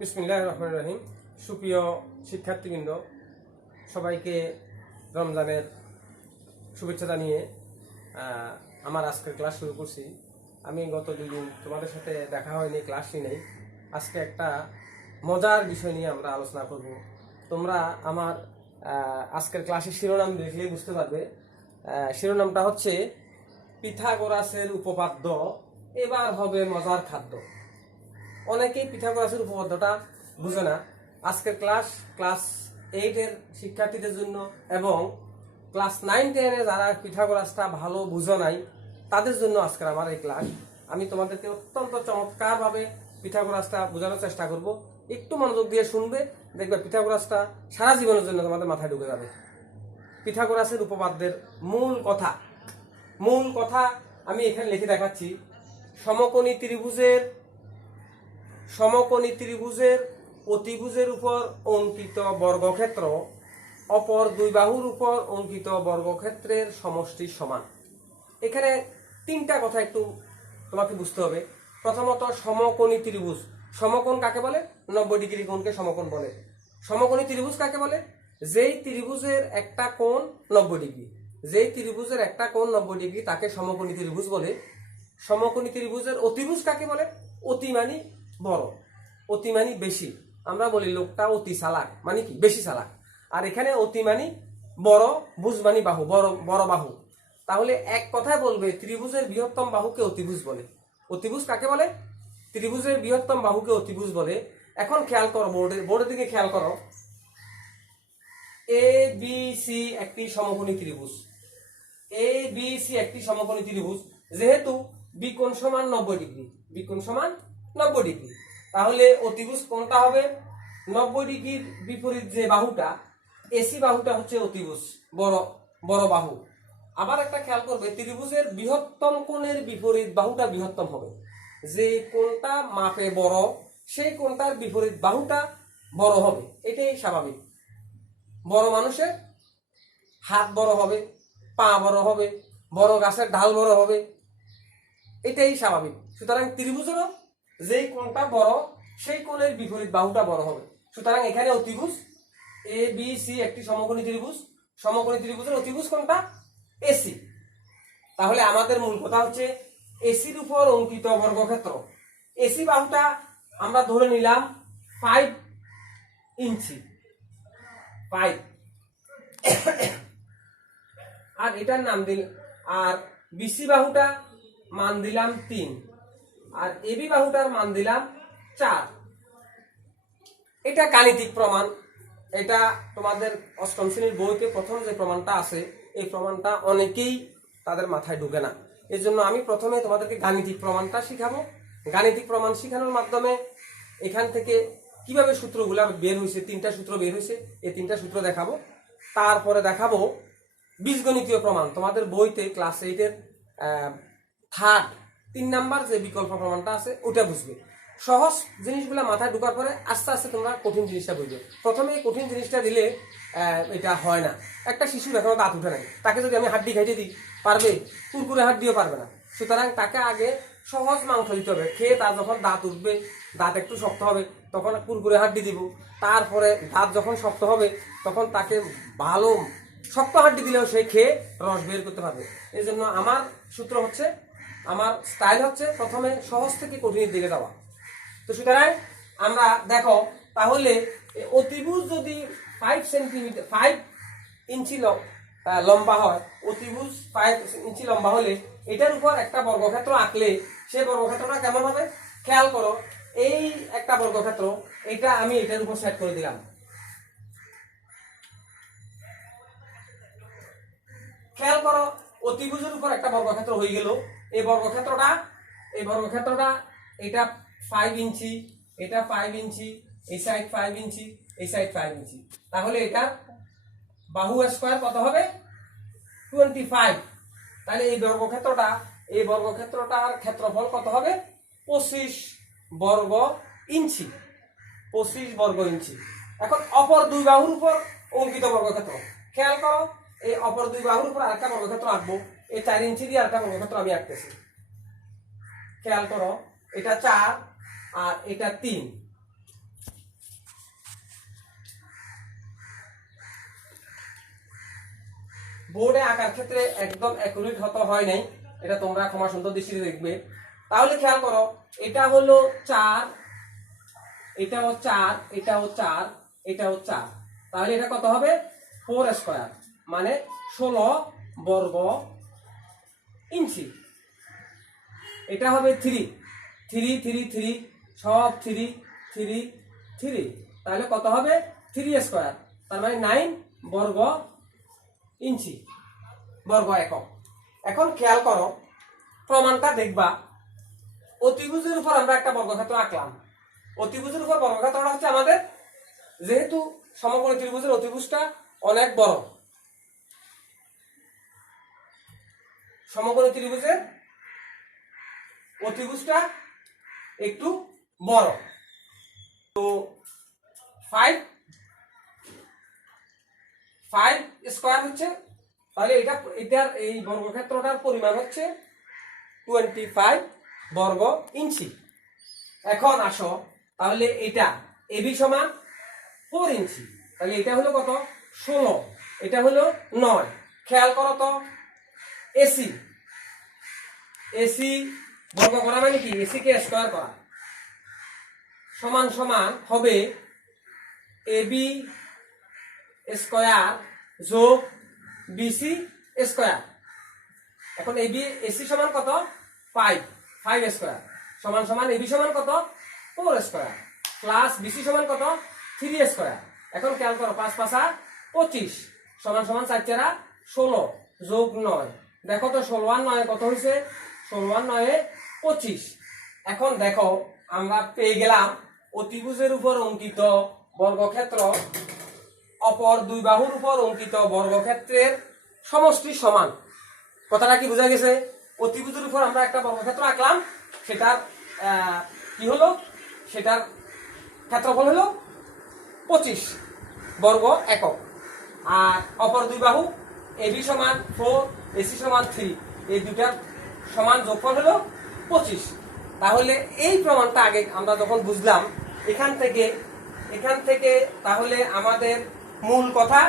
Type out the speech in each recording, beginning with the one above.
বিসমিল্লাহির রহমানির রহিম। সুপ্রিয় শিক্ষার্থীবৃন্দ, সবাইকে রমজানের শুভেচ্ছা জানিয়ে আমার আজকের ক্লাস শুরু করছি। আমি গত 2 দিন তোমাদের সাথে দেখা হয়নি, ক্লাসই নেই। আজকে একটা মজার বিষয় নিয়ে আমরা আলোচনা করব। তোমরা আমার আজকের ক্লাসের শিরোনাম দেখলেই বুঝতে পারবে। শিরোনামটা হচ্ছে পিথাগোরাসের উপপাদ্য এবার হবে মজার খাদ্য। অনেকেই পিথাগোরাসের উপপাদ্যটা বুঝে না। আজকের ক্লাস 8 এর শিক্ষার্থীদের জন্য এবং ক্লাস 9-10 এ যারা পিথাগোরাসটা ভালো বুঝো নাই তাদের জন্য আজকের আমার এই ক্লাস। আমি তোমাদেরকে অত্যন্ত চমৎকারভাবে পিথাগোরাসটা বোঝানোর চেষ্টা করব। একটু মনোযোগ দিয়ে শুনবে, দেখবে পিথাগোরাসটা সারা জীবনের জন্য তোমাদের মাথায় ঢুকে যাবে। পিথাগোরাসের উপপাদ্যের মূল কথা আমি এখানে লিখে দেখাচ্ছি। সমকোণী ত্রিভুজের অতিভুজের উপর অঙ্কিত বর্গক্ষেত্র অপর দুই বাহুর উপর অঙ্কিত বর্গক্ষেত্রের সমষ্টি সমান। এখানে 3টা কথা একটু তোমাকে বুঝতে হবে। প্রথমত, সমকোণী ত্রিভুজ। সমকোণ কাকে বলে? 90 ডিগ্রি কোণকে সমকোণ বলে। সমকোণী ত্রিভুজ কাকে বলে? যেই ত্রিভুজের একটা কোণ 90 ডিগ্রি, যেই ত্রিভুজের একটা কোণ 90 ডিগ্রি তাকে সমকোণী ত্রিভুজ বলে। সমকোণী ত্রিভুজের অতিভুজ কাকে বলে? অতি মানে বড়, অতি মানে বেশি। আমরা বলি লোকটা অতি চালাক, মানে কি বেশি চালাক। আর এখানে অতি মানে বড়, ভুজ মানে বাহু, বড় বাহু। তাহলে এক কথায় বলবে ত্রিভুজের বৃহত্তম বাহুকে অতিভুজ বলে। অতিভুজ কাকে বলে? ত্রিভুজের বৃহত্তম বাহুকে অতিভুজ বলে। এখন খেয়াল করো, বোর্ডের দিকে খেয়াল করো। এ বি সি একটি সমকোণী ত্রিভুজ। এ বি সি একটি সমকোণী ত্রিভুজ। যেহেতু বিকোণ সমান 90 ডিগ্রি, বিকোণ সমান 90 ডিগ্রি, তাহলে অতিভুজ কোনটা হবে? 90 ডিগ্রির বিপরীত যে বাহুটা, এসি বাহুটা হচ্ছে অতিভুজ, বড় বাহু। আবার একটা খেয়াল করবে, ত্রিভুজের বৃহত্তম কোণের বিপরীত বাহুটা বৃহত্তম হবে। যে কোণটা মাপে বড় সেই কোণটার বিপরীত বাহুটা বড় হবে, এটাই স্বাভাবিক। বড় মানুষের হাত বড় হবে, পা বড় হবে, বড় গাছের ডাল বড় হবে, এটাই স্বাভাবিক। সুতরাং ত্রিভুজেরও যেই কোণটা বড় সেই কোণের বিপরীত বাহুটা বড় হবে। সুতরাং এখানে অতিভুজ এ বি সি একটি সমকোণী ত্রিভুজ। সমকোণী ত্রিভুজের অতিভুজ কোনটা? এসি। তাহলে আমাদের মূল কথা হচ্ছে এসির উপর অঙ্কিত বর্গক্ষেত্র। এসি বাহুটা আমরা ধরে নিলাম 5 ইঞ্চি, 5। আর এটার নাম দিল, আর বিসি বাহুটা মান দিলাম 3, আর এবি বাহুটার মান দিলাম 4। এটা গাণিতিক প্রমাণ। এটা তোমাদের অষ্টম শ্রেণীর বইতে প্রথম যে প্রমাণটা আছে, এই প্রমাণটা অনেকেই তাদের মাথায় ঢুকে না। এর জন্য আমি প্রথমে তোমাদেরকে গাণিতিক প্রমাণটা শিখাবো। গাণিতিক প্রমাণ শিখানোর মাধ্যমে এখান থেকে কিভাবে সূত্রগুলো বের হয়েছে, 3টা সূত্র বের হয়েছে, এই 3টা সূত্র দেখাবো। তারপরে দেখাবো বীজগণিতীয় প্রমাণ। তোমাদের বইতে ক্লাস 8 এর 3 নাম্বার যে বিকল্প প্রমাণটা আছে ওটা বুঝবে। সহজ জিনিসগুলো মাথায় ঢোকার পরে আস্তে আস্তে তোমরা কঠিন জিনিসটা বুঝবে। প্রথমে এই কঠিন জিনিসটা দিলে এটা হয় না। একটা শিশু এখনো দাঁত উঠে নাই, তাকে যদি আমি হাড্ডি খাইতে দিই পারবে? কুরকুরে হাড্ডিও পারবে না। সুতরাং তাকে আগে সহজ মাংস দিতে হবে। খেয়ে তার যখন দাঁত উঠবে, দাঁত একটু শক্ত হবে, তখন কুরকুরে হাড্ডি দিব। তারপরে দাঁত যখন শক্ত হবে তখন তাকে ভালো শক্ত হাড্ডি দিলেও সে খেয়ে রস বের করতে পারবে। এই জন্য আমার সূত্র হচ্ছে, আমার স্টাইল হচ্ছে প্রথমে সহজ থেকে কঠিনের দিকে যাওয়া। তো সুতরাং আমরা দেখো, তাহলে অতিভুজ যদি 5 ইঞ্চি লম্বা হয়, অতিভুজ 5 ইঞ্চি লম্বা হলে এটার উপর একটা বর্গক্ষেত্র আঁকলে সেই বর্গক্ষেত্রটা কেমন হবে? খেয়াল করো, এই একটা বর্গক্ষেত্র, এটা আমি এটার উপর সেট করে দিলাম। খেয়াল করো, অতিভুজের উপর একটা বর্গক্ষেত্র হয়ে গেল। এই বর্গক্ষেত্রটা এটা 5 ইঞ্চি, এটা 5 ইঞ্চি, এই সাইড 5 ইঞ্চি, এই সাইড 5 ইঞ্চি। তাহলে এটা বাহু স্কয়ার কত হবে? 25। তাহলে এই বর্গক্ষেত্রটার ক্ষেত্রফল কত হবে? 25 বর্গ ইঞ্চি, 25 বর্গ ইঞ্চি। এখন অপর দুই বাহুর উপর অঙ্কিত বর্গক্ষেত্র খেয়াল করো, এই অপর দুই বাহুর উপর আরেকটা বর্গক্ষেত্র আঁকবো। এই 4 ইঞ্চি দিয়ে আরেকটা বর্গক্ষেত্র আমি আঁকতেছি। খেয়াল করো, এটা 4 আর এটা 3। বোর্ডে আঁকার ক্ষেত্রে একদম অ্যাকুরেট হতে হয় নাই, এটা তোমরা ক্ষমা সুন্দর দৃষ্টিতে দেখবে। তাহলে খেয়াল করো, এটা হলো 4, এটাও 4, এটাও 4, এটাও 4, তাহলে এটা কত হবে 4 স্কয়ার, মানে 16 বর্গ ইঞ্চি। এটা হবে 3, 3 3 3 সব 3 3 3, তাহলে কত হবে 3 স্কয়ার, তার মানে 9 বর্গ ইঞ্চি, বর্গ একক। এখন খেয়াল করো, প্রমাণটা দেখবা। অতিভুজের উপর আমরা একটা বর্গক্ষেত্র আঁকলাম। অতিভুজের উপর বর্গক্ষেত্রটা হচ্ছে আমাদের, যেহেতু সমকোণী ত্রিভুজের অতিভুজটা অনেক বড়, সমকোণী ত্রিভুজের অতিভুজটা একটু বড়, তো 5 স্কয়ার হচ্ছে, তাহলে এটার এই বর্গক্ষেত্রটার পরিমাণ হচ্ছে 25 বর্গ ইঞ্চি। এখন আসো, তাহলে এটা এবি সমান 4 ইঞ্চি, তাহলে এটা হলো কত 16, এটা হলো 9। খেয়াল করো তো, এসি এসি বর্গ করা মানে কি, এসি কে স্কয়ার করা, সমান সমান হবে এবি স্কয়ার যোগ বিসি স্কয়ার। এখন এবি এসি সমান কত 5 স্কয়ার, সমান সমান এবি সমান কত 4 স্কয়ার, প্লাস বিসি সমান কত 3 স্কয়ার। এখন খেয়াল করো, 5 5 25 সমান সমান 4 4 16 যোগ 9, দেখো তো 16 আর 9 কত হয়েছে, 16 আর 9 25। এখন দেখো, আমরা পেয়ে গেলাম অতিভুজের উপর অঙ্কিত বর্গক্ষেত্র অপর দুই বাহুর উপর অঙ্কিত বর্গক্ষেত্রের সমষ্টি সমান। কথাটা কি বোঝা গেছে? অতিভুজের উপর আমরা একটা বর্গক্ষেত্র আঁকলাম, সেটার কি হলো, সেটার ক্ষেত্রফল হলো 25 বর্গ একক, আর অপর দুই বাহু এবি সমান 4, এসি সমান 3, এই দুটার সমান যোগফল হলো 25। তাহলে এই প্রমাণটা আগে আমরা যখন বুঝলাম, এখান থেকে তাহলে আমাদের মূল কথা,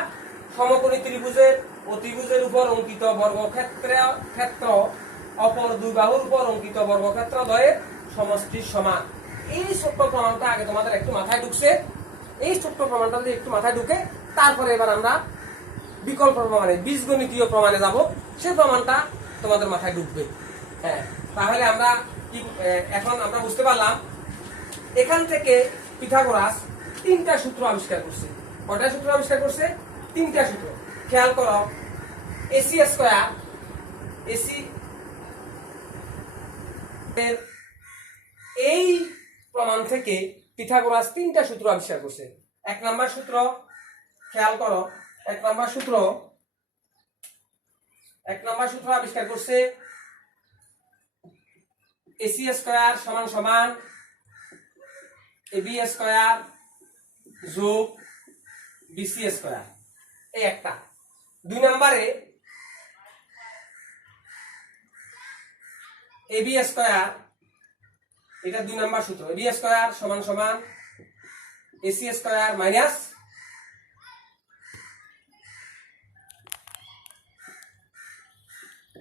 সমকোণী ত্রিভুজের অতিভুজের উপর অঙ্কিত ক্ষেত্র অপর দুই বাহুর উপর অঙ্কিত বর্গক্ষেত্র দ্বয়ের সমষ্টির সমান। এই ছোট্ট প্রমাণটা আগে তোমাদের একটু মাথায় ঢুকছে, এই ছোট্ট প্রমাণটা যদি একটু মাথায় ঢুকে, তারপরে এবার আমরা বিকল্প প্রমাণে, বীজগণিতীয় প্রমাণে যাব, সেই প্রমাণটা তোমাদের মাথায় ঢুকবে। হ্যাঁ, তাহলে আমরা কি এখন আমরা বুঝতে পারলাম, এখান থেকে পিথাগোরাস 3টা সূত্র আবিষ্কার করছে। কয়টা সূত্র আবিষ্কার করছে? 3টা সূত্র। খেয়াল করো, এসি স্কয়ার, এসি এই প্রমাণ থেকে পিথাগোরাস 3টা সূত্র আবিষ্কার করছে। 1 নাম্বার সূত্র, খেয়াল করো, 1 নাম্বার সূত্র আবিষ্কার করছে এসি স্কয়ার সমান সমান এবি স্কয়ার যোগ বিসি স্কয়ার, এই একটা। 2 নম্বরে এবি স্কয়ার, এটা 2 নম্বর সূত্র, এবি স্কয়ার সমান সমান AC square minus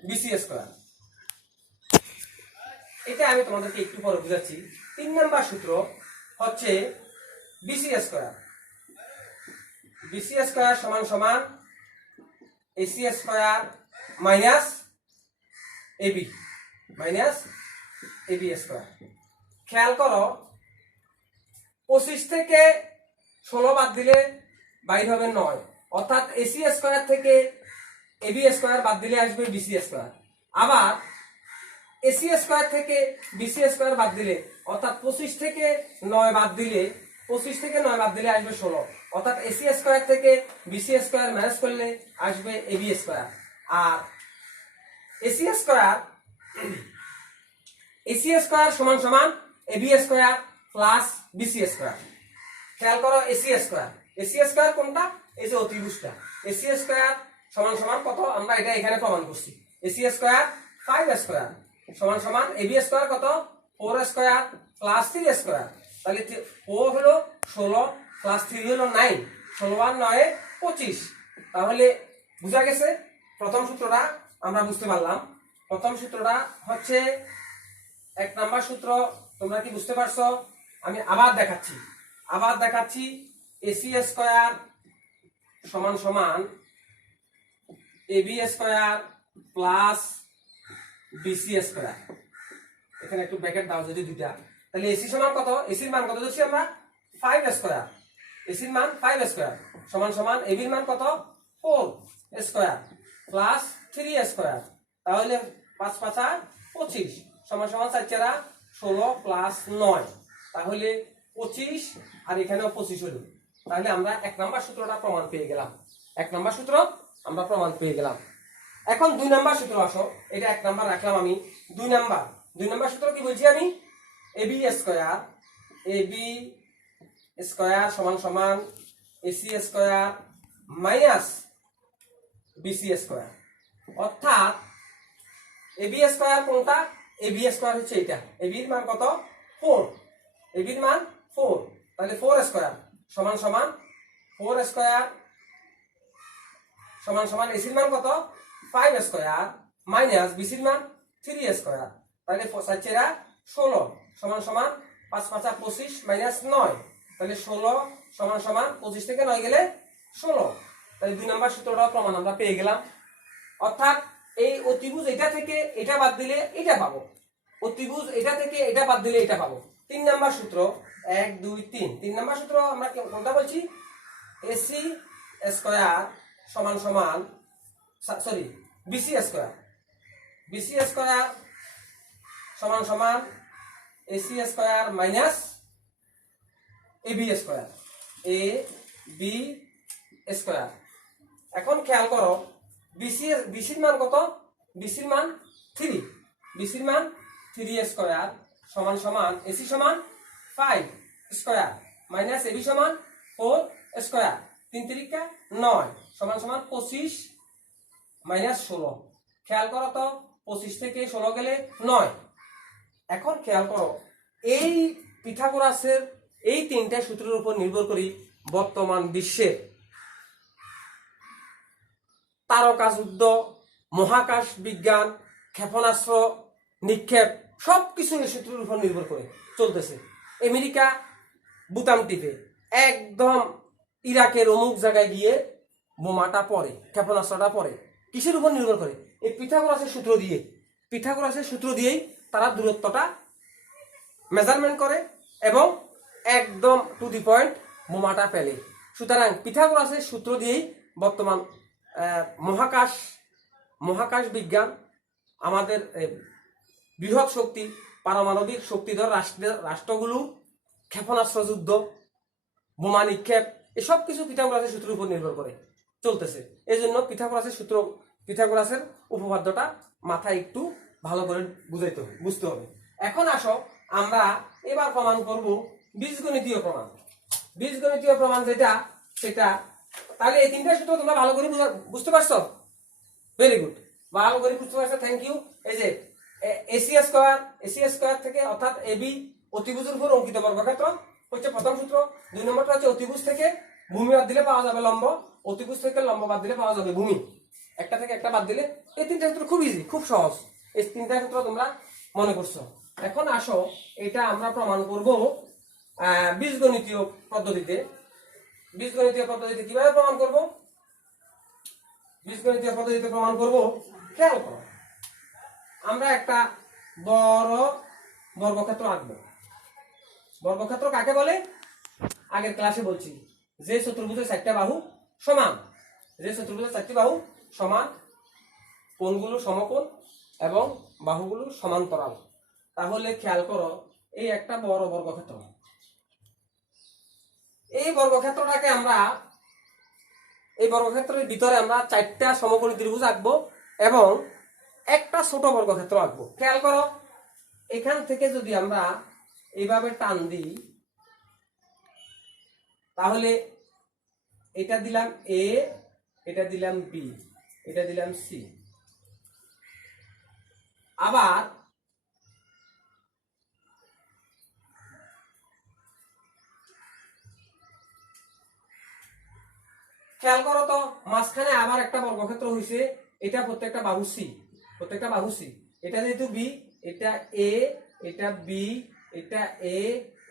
BC square. এটা আমি তোমাদেরকে একটু পরে বুঝাচ্ছি। 3 নম্বর সূত্র হচ্ছে বিসি স্কয়ার, বিসি স্কয়ার সমান সমান AC square minus AB square. খেয়াল করো, 25 থেকে 16 বাদ দিলে বাইর হবে 9, অর্থাৎ এসি স্কয়ার থেকে এবি স্কয়ার বাদ দিলে আসবে বিসি স্কয়ার। আবার এসি স্কয়ার থেকে বিসি স্কয়ার বাদ দিলে, অর্থাৎ 25 থেকে 9 বাদ দিলে আসবে 16, অর্থাৎ এসি স্কয়ার থেকে বিসি স্কয়ার মাইনাস করলে আসবে এবি স্কয়ার। আর এসি স্কয়ার সমান সমান AB square plus BC square. খেয়াল করো, এসি স্কয়ার কোনটা? এই যে অতিভুজটা, এসি স্কয়ার সমান সমান কত, আমরা এটা এখানে প্রমাণ করছি। এসি স্কয়ার 5 স্কয়ার সমান সমান এবি স্কয়ার কত 4 স্কয়ার প্লাস 3 স্কয়ার, তাহলে 4 হলো 16 প্লাস 3 হলো 9, 16 আর 9 25। তাহলে বুঝা গেছে প্রথম সূত্রটা আমরা বুঝতে পারলাম। প্রথম সূত্রটা হচ্ছে 1 নাম্বার সূত্র, তোমরা কি বুঝতে পারছো? আমি আবার দেখাচ্ছি এসি স্কয়ার সমান সমান AB square plus BC square. এখানে একটু ব্র্যাকেট দাও যদি দুইটা, তাহলে এসি সমান কত? এসির মান কত ধরছি আমরা? 5 স্কয়ার। এসির মান 5 স্কয়ার সমান সমান এবির মান কত? 4 স্কয়ার প্লাস 3 স্কয়ার। তাহলে 5 5 25 সমান সমান 4 4 16 প্লাস 9, তাহলে 25, আর এখানেও 25 হলো। তাহলে আমরা 1 নাম্বার সূত্রটা প্রমাণ পেয়ে গেলাম। 1 নাম্বার সূত্র আমরা প্রমাণ পেয়ে গেলাম। এখন 2 নাম্বার সূত্র আসো। এটা 1 নাম্বার রাখলাম আমি। 2 নাম্বার সূত্র কি বলছি আমি? এবি স্কয়ার সমান সমান AC square minus BC square. অর্থাৎ এবি স্কয়ার কোনটা? এবি স্কয়ার হচ্ছে এটা। এবির মান কত? 4। এবির মান 4, তাহলে 4 স্কয়ার সমান সমান 4 স্কয়ার সমান সমান এসির মান কত? 5 স্কয়ার মাইনাস বিসির মান 3 স্কয়ার। তাহলে 4 4 16 সমান সমান 5 5 25 মাইনাস 9, তাহলে 16 সমান সমান 25 থেকে 9 গেলে 16। তাহলে 2 নাম্বার সূত্রটা প্রমাণ আমরা পেয়ে গেলাম। অর্থাৎ এই অতিভুজ এটা থেকে এটা বাদ দিলে এটা পাবো, অতিভুজ এটা থেকে এটা বাদ দিলে এটা পাবো। 3 নাম্বার সূত্র 1 2 3। 3 নাম্বার সূত্র আমরা কোনটা বলছি? এসি স্কয়ার সমান সমান বিসি স্কয়ার সমান সমান AC square minus AB square, A B square. এখন খেয়াল করো বিসির মান কত? বিসির মান 3। বিসির মান 3 স্কয়ার সমান সমান এসি সমান 5 স্কয়ার মাইনাস এবি সমান 4 স্কয়ার। 3 3 9 সমান সমান 25 মাইনাস 16। খেয়াল করো তো, 25 থেকে 16 গেলে 9। এখন খেয়াল করো, এই পিথাগোরাসের এই 3টা সূত্রের উপর নির্ভর করে বর্তমান বিশ্বের তারকা যুদ্ধ, মহাকাশ বিজ্ঞান, ক্ষেপণাস্ত্র নিক্ষেপ সবকিছু এই সূত্রের উপর নির্ভর করে চলতেছে। আমেরিকা বুতাম টিপে একদম ইরাকের অমুক জায়গায় গিয়ে বোমাটা পড়ে, ক্ষেপণাস্ত্রটা পড়ে। কিসের উপর নির্ভর করে? এই পিথাগোরাসের সূত্র দিয়েই তারা দূরত্বটা মেজারমেন্ট করে এবং একদম টু দি পয়েন্ট বোমাটা ফেলে। সুতরাং পিথাগোরাসের সূত্র দিয়েই বর্তমান মহাকাশ বিজ্ঞান, আমাদের বৃহৎ শক্তি পারমাণবিক শক্তিধর রাষ্ট্রগুলো ক্ষেপণাস্ত্র যুদ্ধ, বোমা নিক্ষেপ, এসব কিছু পিথাগোরাসের সূত্রের উপর নির্ভর করে চলতেছে। এই জন্য পিথাগোরাসের উপপাদ্যটা মাথায় একটু ভালো করে বুঝতে হবে। এখন আসো আমরা এবার প্রমাণ করব বীজগণিতীয় প্রমাণ সেটা। তাহলে এই 3টা সূত্র তোমরা ভালো করে বুঝতে পারছো? ভেরি গুড, ভালো করে বুঝতে পারছো, থ্যাংক ইউ। এই যে এসি স্কয়ার থেকে অর্থাৎ এবি অতিভুজের উপর অঙ্কিত বর্গক্ষেত্র হচ্ছে প্রথম সূত্র। 2 নম্বরটা হচ্ছে অতিভুজ থেকে ভূমি বাদ দিলে পাওয়া যাবে লম্ব, অতিভুজ থেকে লম্ব বাদ দিলে পাওয়া যাবে ভূমি। একটা থেকে একটা বাদ দিলে, এই 3টা সূত্র খুব ইজি, খুব সহজ। এই 3টা সূত্র তোমরা মনে করছো। এখন আসো এটা আমরা প্রমাণ করব বীজগণিতীয় পদ্ধতিতে। কিভাবে প্রমাণ করব? বীজগণিতীয় পদ্ধতিতে প্রমাণ করব। খেয়াল করো, আমরা একটা বড় বর্গক্ষেত্র আঁকবো। বর্গক্ষেত্র কাকে বলে? আগের ক্লাসে বলছি, যে চতুর্ভুজের 4টা বাহু সমান, কোণগুলো সমকোণ এবং বাহুগুলো সমান্তরাল। তাহলে খেয়াল করো, এই একটা বড় বর্গক্ষেত্র। এই বর্গক্ষেত্রের ভিতরে আমরা 4টা সমকোণী ত্রিভুজ আঁকবো এবং একটা ছোট বর্গক্ষেত্র আঁকবো। খেয়াল করো, এখান থেকে যদি আমরা এইভাবে টান দিই, তাহলে এটা দিলাম এ, এটা দিলাম বি, এটা দিলাম সি। আবার খেয়াল করো তো, মাঝখানে আবার একটা বর্গক্ষেত্র হয়েছে, এটা প্রত্যেকটা বাহু সি, প্রত্যেকটা বাহু সি। এটা যেহেতু বি, এটা এ, এটা বি, এটা এ,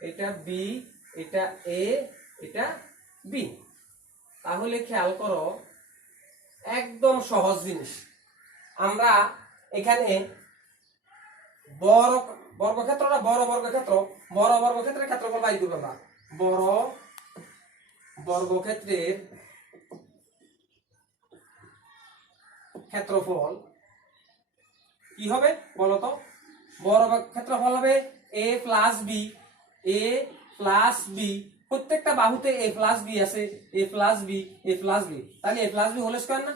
এটা বি, এটা এ, এটা বি। তাহলে খেয়াল করো, একদম সহজ জিনিস। আমরা এখানে বড় বর্গক্ষেত্রটা বড় বর্গক্ষেত্রের ক্ষেত্রফল বাইর করব আমরা। বড় বর্গক্ষেত্রের ক্ষেত্রফল কি হবে বলতো? বড় ক্ষেত্রফল হবে a plus B, a plus B. প্রত্যেকটা বাহুতে a প্লাস বি আছে, a plus B, a plus B. তাহলে a plus B whole square না?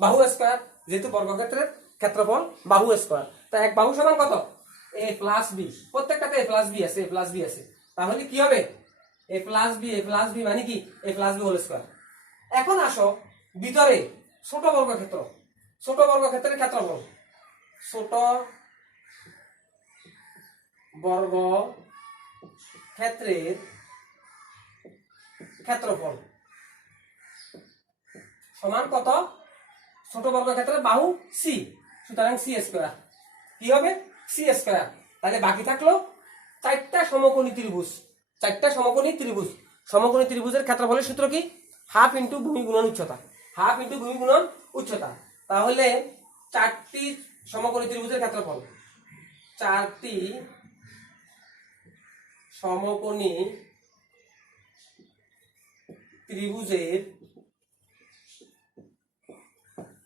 বাহু স্কয়ার, যেহেতু বর্গক্ষেত্রের ক্ষেত্রফল বাহু স্কয়ার। তা এক বাহু সমান কত? a plus B. প্রত্যেকটাতে a প্লাস বি আছে, a প্লাস বি আছে। তাহলে কি হবে? a plus B, a plus B মানে কি? a plus B whole square. এখন আসো ভিতরে ছোট বর্গক্ষেত্র, ছোট বর্গক্ষেত্রের ক্ষেত্রফল, ছোট বর্গ ক্ষেত্রের ক্ষেত্রফল সমান কত? ছোট বর্গক্ষেত্রের বাহু সি, সুতরাং সি স্কয়ার। কি হবে? C square. তাহলে বাকি থাকলো চারটা সমকোণী ত্রিভুজ, চারটা সমকোণী ত্রিভুজ। সমকোণী ত্রিভুজের ক্ষেত্রফলের সূত্র কি? হাফ ইন্টু ভূমি গুণন উচ্চতা, হাফ ইন্টু ভূমি গুণন উচ্চতা। তাহলে চারটি সমকোণী ত্রিভুজের ক্ষেত্রফল, চারটি সমকোণী ত্রিভুজের,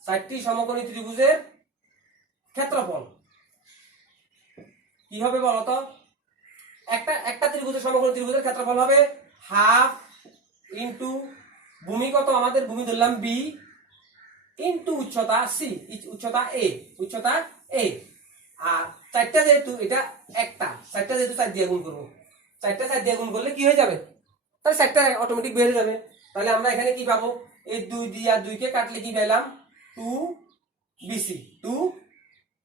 চারটি সমকোণী ত্রিভুজের ক্ষেত্রফল কি হবে বলতো? একটা ত্রিভুজের সমকোণী ত্রিভুজের ক্ষেত্রফল হবে হাফ ইন্টু ভূমি কত? আমাদের ভূমি ধরলাম বি, ইন্টু উচ্চতা সি, উচ্চতা এ, উচ্চতা এ। আর চারটা যেহেতু এটা একটা, চারটা যেহেতু 4 দিয়ে গুণ করবো, চারটা 4 দিয়ে গুণ করলে কি হয়ে যাবে? তাহলে চারটা অটোমেটিক বেড়ে যাবে। তাহলে আমরা এখানে কি পাবো? এই 2 দিয়ে 2 কে কাটলে কি পেলাম? 2 বিসি, 2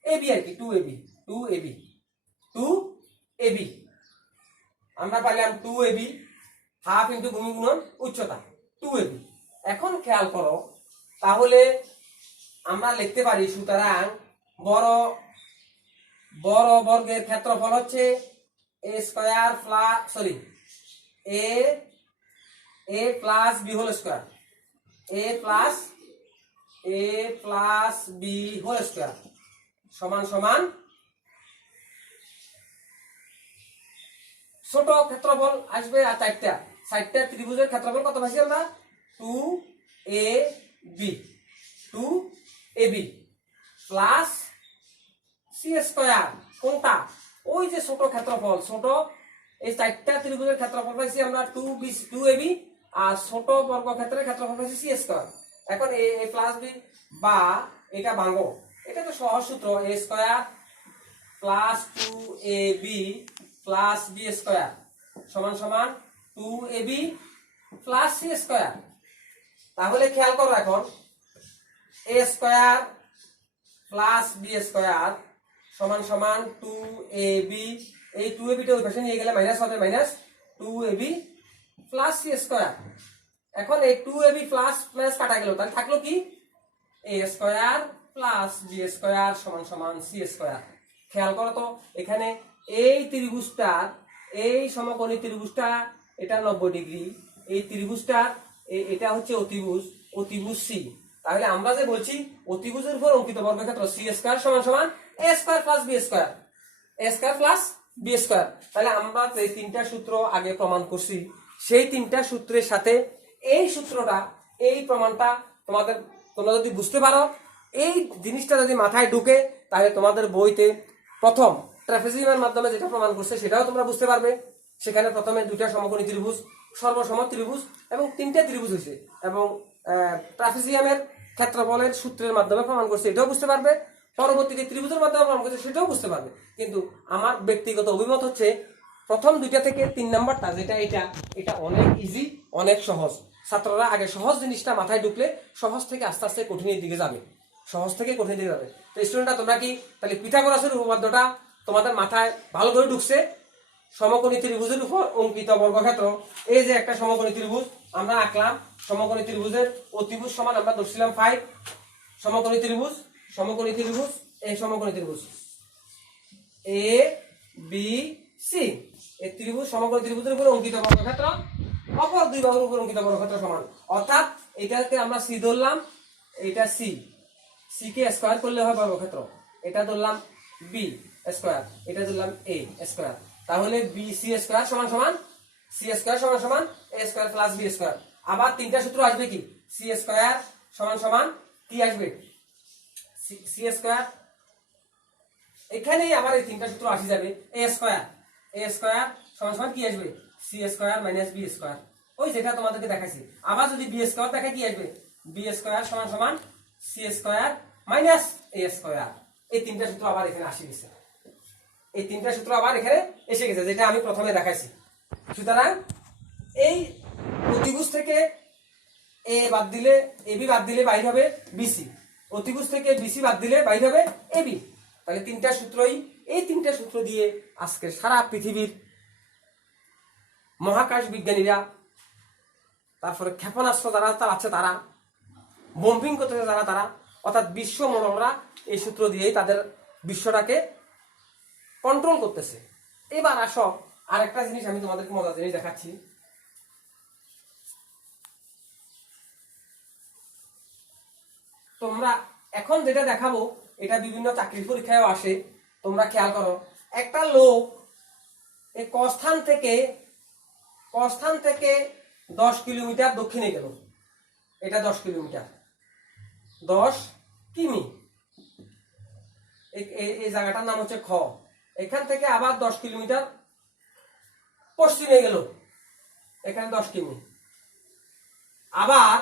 এবি আর কি, 2 এবি, 2 এবি, 2 এবি। আমরা পাইলাম 2 এবি, হাফ ইন্টু ভূমি গুণন উচ্চতা 2 এবি। এখন খেয়াল করো, তাহলে আমরা লিখতে পারি, সুতরাং বড় বর্গের ক্ষেত্রফল হচ্ছে a square plus a plus B whole square, a plus B whole square সমান সমান ছোট ক্ষেত্রফল আসবে আর চারটা ত্রিভুজের ক্ষেত্রফল কত পাইছি আমরা? 2ab plus C square. কোনটা? ওই যে ছোট ক্ষেত্রফল, ছোট এই চারটা ত্রিভুজের ক্ষেত্রফল পাইছি আমরা 2ab, আর ছোট বর্গক্ষেত্রের ক্ষেত্রফল পাইছি সি স্কয়ার। এখন a প্লাস বি বা এটা ভাঙো, এটা তো সহজ সূত্র, a square plus 2ab plus B square সমান সমান 2ab প্লাস সি স্কয়ার। তাহলে খেয়াল করো, এখন a square plus B square সমান সমান 2ab, এই 2ab টা ওই পাশে নিয়ে গেলে মাইনাস হবে, minus 2ab plus C square. এখন এই 2ab প্লাস প্লাস কাটা গেল, তাহলে থাকলো কি? a square plus B square সমান সমান সি স্কয়ার। খেয়াল করো তো, এখানে এই ত্রিভুজটা, এই সমকোণী ত্রিভুজটা এটা 90 ডিগ্রি, এই ত্রিভুজটা এটা হচ্ছে অতিভুজ, অতিভুজ সি। তাহলে আমরা যে বলছি অতিভুজের উপর অঙ্কিত বর্গক্ষেত্র সি স্কয়ার সমান সমান a square plus B square, a square plus B square. তাহলে আমরা যে তিনটা সূত্র আগে প্রমাণ করছি, সেই তিনটা সূত্রের সাথে এই সূত্রটা, এই প্রমাণটা তোমরা যদি বুঝতে পারো, এই জিনিসটা যদি মাথায় ঢুকে, তাহলে তোমাদের বইতে প্রথম ট্রাপিজিয়ামের মাধ্যমে যেটা প্রমাণ করছে সেটাও তোমরা বুঝতে পারবে। সেখানে প্রথমে দুইটা সমকোণী ত্রিভুজ, সর্বসম ত্রিভুজ এবং তিনটা ত্রিভুজ হয়েছে, এবং ট্রাপিজিয়ামের ক্ষেত্রফলের সূত্রের মাধ্যমে প্রমাণ করছে, এটাও বুঝতে পারবে। পরবর্তীতে ত্রিভুজের মাধ্যমে প্রমাণ করছে, সেটাও বুঝতে পারবে। কিন্তু আমার ব্যক্তিগত অভিমত হচ্ছে প্রথম দুইটা থেকে 3 নাম্বারটা যেটা, এটা অনেক ইজি, অনেক সহজ। ছাত্ররা আগে সহজ জিনিসটা মাথায় ঢুকলে সহজ থেকে আস্তে আস্তে কঠিনের দিকে যাবে, সহজ থেকে কঠিন দিকে যাবে। তো স্টুডেন্টরা, তোমরা কি তাহলে পিথাগোরাসের উপপাদ্যটা তোমাদের মাথায় ভালো করে ঢুকছে? সমকোণী ত্রিভুজের উপর অঙ্কিত বর্গক্ষেত্র, এই যে একটা সমকোণী ত্রিভুজ আমরা আঁকলাম, সমকোণী ত্রিভুজের অতিভুজ সমান আমরা ধরছিলাম 5, সমকোণী ত্রিভুজ, সমকোণী ত্রিভুজ, এই সমকোণী ত্রিভুজ এ বি সি, এই ত্রিভুজ সমকোণী ত্রিভুজের উপর অঙ্কিত বর্গক্ষেত্র অপর দুই বাহুর উপর অঙ্কিত বর্গক্ষেত্র সমান। অর্থাৎ এটাকে আমরা সি ধরলাম, এটা সি, সি কে স্কয়ার করলে হয় বর্গক্ষেত্র, এটা ধরলাম বি স্কয়ার, এটা ধরলাম এ স্কয়ার। তাহলে বি সি স্কয়ার সমান সমান সি স্কয়ার সমান সমান এ স্কয়ার প্লাস বি স্কয়ার। আবার তিনটা সূত্র আসবে কি, সি স্কয়ার সমান সমান কি আসবে, সি স্কয়ার, এখানেই আবার এই তিনটা সূত্র আসি যাবে। এ স্কয়ার সমান সমান কি আসবে, C square minus B square, ওই যেটা তোমাদেরকে দেখাইছি। আবার যদি বি স্কয়ার দেখে কি আসবে, বি স্কয়ার সমান সমান সি স্কয়ার মাইনাস এ স্কয়ার। এই তিনটা সূত্র আবার এখানে আসি গেছে, এই তিনটা সূত্র আবার এখানে এসে গেছে, যেটা আমি প্রথমে দেখাইছি। সুতরাং এই অতিভুজ থেকে এ বাদ দিলে, এ বি বাদ দিলে বাইর হবে বিসি, অতিভুজ থেকে বিসি বাদ দিলে বাইর হবে এ বি। তাহলে তিনটা সূত্রই, এই তিনটা সূত্র দিয়ে আজকে সারা পৃথিবীর মহাকাশ বিজ্ঞানীরা, তারপরে ক্ষেপণাস্ত্র যারা চালাচ্ছে তারা, বোম্বিং করতেছে যারা তারা, অর্থাৎ বিশ্ব মডলরা এই সূত্র দিয়েই তাদের বিশ্বটাকে কন্ট্রোল করতেছে। এবার আসো আরেকটা জিনিস আমি তোমাদেরকে মজার জিনিস দেখাচ্ছি। তোমরা এখন যেটা দেখাবো এটা বিভিন্ন চাকরির পরীক্ষায়ও আসে, তোমরা খেয়াল করো। একটা লোক এই কস্থান থেকে 10 কিলোমিটার দক্ষিণে গেল, এটা 10 কিলোমিটার, 10 কিমি, এই জায়গাটার নাম হচ্ছে খ। এখান থেকে আবার 10 কিলোমিটার পশ্চিমে গেল, এখানে 10 কিমি, আবার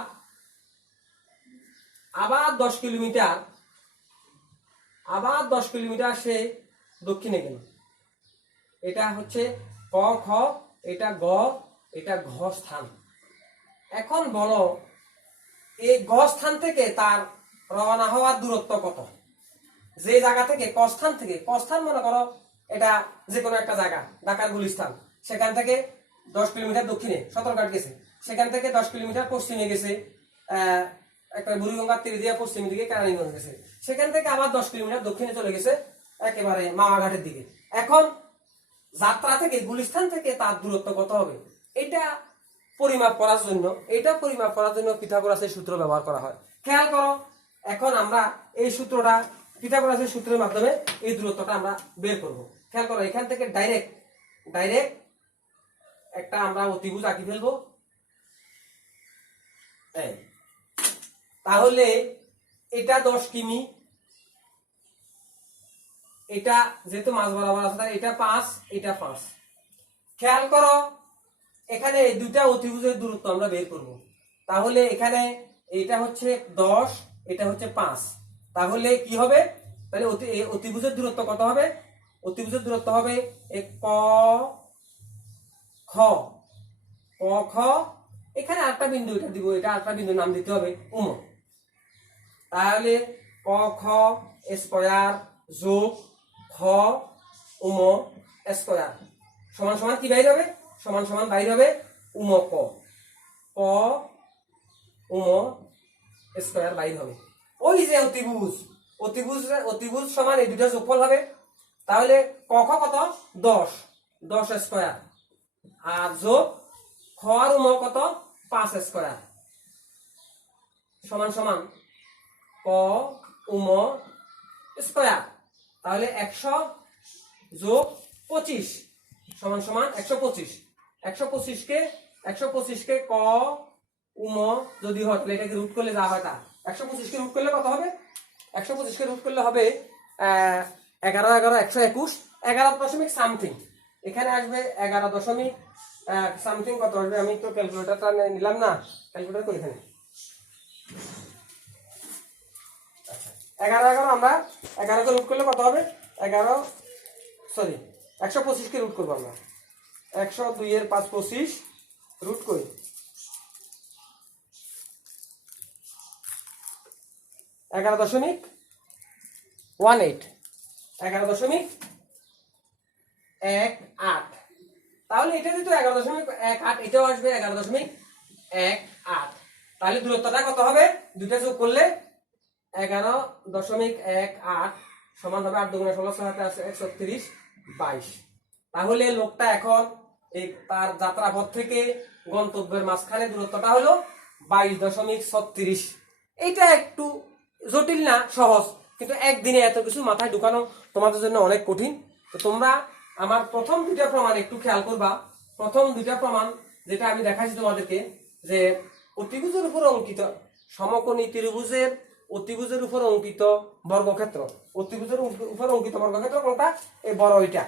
10 কিলোমিটার, আবার 10 কিলোমিটার সে দক্ষিণে গেল, এটা হচ্ছে ক খ, এটা গ, এটা ঘ স্থান। এখন বলো এই ঘ স্থান থেকে তার রওনা হওয়ার দূরত্ব কত? যে জায়গা থেকে ক স্থান মনে করো এটা যে কোনো একটা জায়গা, ঢাকার গুলিস্তান, সেখান থেকে 10 কিলোমিটার দক্ষিণে সতর্কঘাট গেছে, সেখান থেকে 10 কিলোমিটার পশ্চিমে গেছে একটা বুড়িগঙ্গার তীর দিয়ে পশ্চিমের দিকে কেরানীগঞ্জ গেছে, সেখান থেকে আবার 10 কিলোমিটার দক্ষিণে চলে গেছে একেবারে মামাঘাটের দিকে। এখন যাত্রা থেকে গুলিস্তান থেকে তার দূরত্ব কত হবে, এটা পরিমাপ করার জন্য পিথাগোরাসের সূত্র ব্যবহার করা হয়। খেয়াল করো, এখন আমরা এই সূত্রটা, পিথাগোরাসের সূত্রের মাধ্যমে এই দূরত্বটা আমরা বের করব। খেয়াল করো, এখান থেকে ডাইরেক্ট একটা আমরা অতিভুজ আঁকি ফেলবো। তাহলে এটা 10 কিমি, এটা যেহেতু মাঝ বরাবর আছে এটা 5, এটা 5। খেয়াল করো এখানে এই দুইটা অতিভুজের দূরত্ব আমরা বের করব। তাহলে এখানে এটা হচ্ছে 10, এটা হচ্ছে 5, তাহলে কি হবে, তাহলে অতিভুজের দূরত্ব কত হবে, অতিভুজের দূরত্ব হবে ক খ, এখানে আরেকটা বিন্দু এটা দিব, এটা আরেকটা বিন্দু নাম দিতে হবে উম। তাহলে ক খ স্কয়ার যোগ খ উম স্কয়ার সমান সমান কি বাইর হবে, সমান সমান বাইর হবে উম ক উম স্কয়ার বাইর হবে। ওই যে অতিভুজ সমান এই দুটো যোগফল হবে। তাহলে ক খ কত, 10 স্কয়ার, আর যোগ খ আর উম কত, 5 স্কয়ার সমান সমান ক উম স্কয়ার। তাহলে 100 যোগ 25 সমান সমান 125। 125 কে ক উম যদি হয় তাহলে এটাকে রুট করলে যা হয় তা, 125 কে রুট করলে কত হবে, 125 কে রুট করলে হবে 11 11 121, 11 দশমিক সামথিং, এখানে আসবে 11 দশমিক সামথিং কত আসবে, আমি তো ক্যালকুলেটরটা নিলাম না, ক্যালকুলেটর করি এখানে। 11 আমরা 11 কে রুট করলে কত হবে, 125 কে রুট করবো আমরা, 102 এর 5 25 রুট করি, 11.18, 11.18। তাহলে এটা যেহেতু 11.18, এটাও আসবে 11.18। তাহলে দূরত্বটা কত হবে, দুটা যোগ করলে 11.18 সমান হবে 8 দুগুণে 16 হাতে আছে 130 22। তাহলে লোকটা এখন এই তার যাত্রাপথ থেকে গন্তব্যের মাঝখানে দূরত্বটা হলো 22.36। এটা একটু জটিল না, সহজ, কিন্তু একদিনে এত কিছু মাথায় ঢুকানো তোমাদের জন্য অনেক কঠিন। তো তোমরা আমার প্রথম দুইটা প্রমাণ একটু খেয়াল করবা। প্রথম দুইটা প্রমাণ যেটা আমি দেখাচ্ছি তোমাদেরকে, যে অতিভুজের উপর অঙ্কিত সমকোণী ত্রিভুজের অতিভুজের উপর অঙ্কিত বর্গক্ষেত্র, অতিভুজের উপর অঙ্কিত বর্গক্ষেত্র কোনটা? এই বড় ওইটা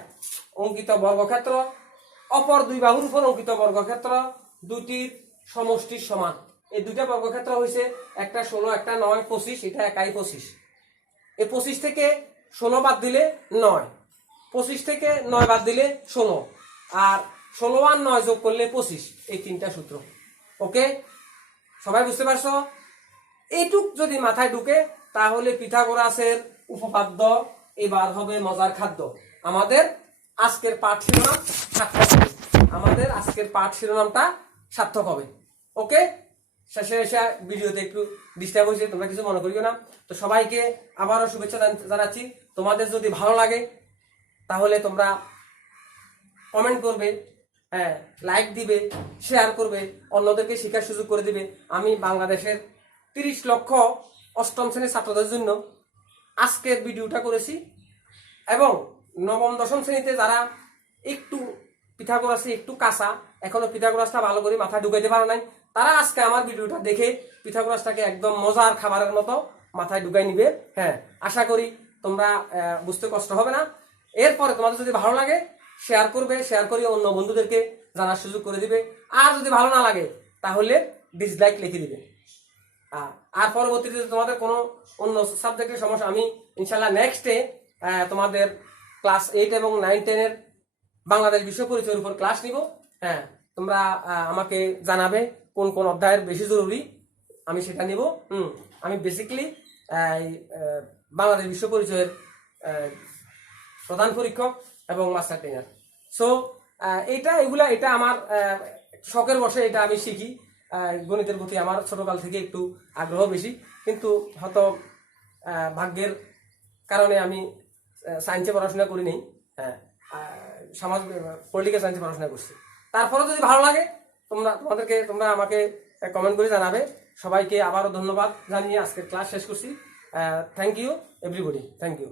অঙ্কিত বর্গক্ষেত্র, অপর দুই বাহুর উপর অঙ্কিত বর্গক্ষেত্র দুটির সমষ্টির সমান। এই দুইটা বর্গক্ষেত্র হয়েছে একটা 16, একটা 9, 25, এটা একাই 25। এই 25 থেকে 16 বাদ দিলে 9, 25 থেকে 9 বাদ দিলে 16, আর 16 আর 9 যোগ করলে 25। এই তিনটা সূত্র। ওকে, সবাই বুঝতে পারছো? এইটুক যদি মাথায় ঢুকে তাহলে পিথাগোরাসের উপপাদ্য এবার হবে মজার খাদ্য। আমাদের আজকের পাঠ শিরোনাম সার্থক হবে, আমাদের আজকের পাঠ শিরোনামটা সার্থক হবে। ওকে, শেষে এসে ভিডিওতে একটু ডিস্টার্ব হয়েছে, তোমরা কিছু মনে করিও না। তো সবাইকে আবারও শুভেচ্ছা জানাচ্ছি। তোমাদের যদি ভালো লাগে তাহলে তোমরা কমেন্ট করবে, হ্যাঁ, লাইক দিবে, শেয়ার করবে, অন্যদেরকে শেখার সুযোগ করে দিবে। আমি বাংলাদেশের 30 লক্ষ অষ্টম শ্রেণীর ছাত্রদের জন্য আজকের ভিডিওটা করেছি, এবং নবম দশম শ্রেণীতে যারা একটু পিথাগোরাসে একটু কাঁচা, এখনো পিথাগোরাসটা ভালো করে মাথায় ঢুকাইতে পারে নাই, তারা আজকে আমার ভিডিওটা দেখে পিথাগোরাসটাকে একদম মজার খাবারের মতো মাথায় ঢুকাই নিবে। হ্যাঁ, আশা করি তোমরা বুঝতে কষ্ট হবে না। এরপরে তোমাদের যদি ভালো লাগে শেয়ার করবে, শেয়ার করে অন্য বন্ধুদেরকে জানার সুযোগ করে দিবে। আর যদি ভালো না লাগে তাহলে ডিসলাইক লিখে দিবে। আর পরবর্তীতে তোমাদের কোনো অন্য সাবজেক্টের সমস্যা আমি ইনশাল্লাহ নেক্সটে তোমাদের ক্লাস 8 এবং 9, 10 এর বাংলাদেশ বিশ্ব পরিচয়ের উপর ক্লাস নিব। হ্যাঁ, তোমরা আমাকে জানাবে কোন কোন অধ্যায়ের বেশি জরুরি, আমি সেটা নিব। আমি বেসিক্যালি বাংলাদেশ বিশ্ব পরিচয়ের প্রধান পরীক্ষক এবং মাস্টার ট্রেনার। সো এটা আমার শখের বসে এটা আমি শিখি। গণিতের প্রতি আমার ছোটকাল থেকে একটু আগ্রহ বেশি, কিন্তু হয়তো ভাগ্যের কারণে আমি সায়েন্সে পড়াশোনা করি নাই। হ্যাঁ, সমাজ পলিটিক্যাল সায়েন্সে পড়াশোনা করছি। তারপরে যদি ভালো লাগে তোমরা আমাকে কমেন্ট করে জানাবে। সবাইকে আবারও ধন্যবাদ জানিয়ে আজকের ক্লাস শেষ করছি। Thank you everybody, thank you.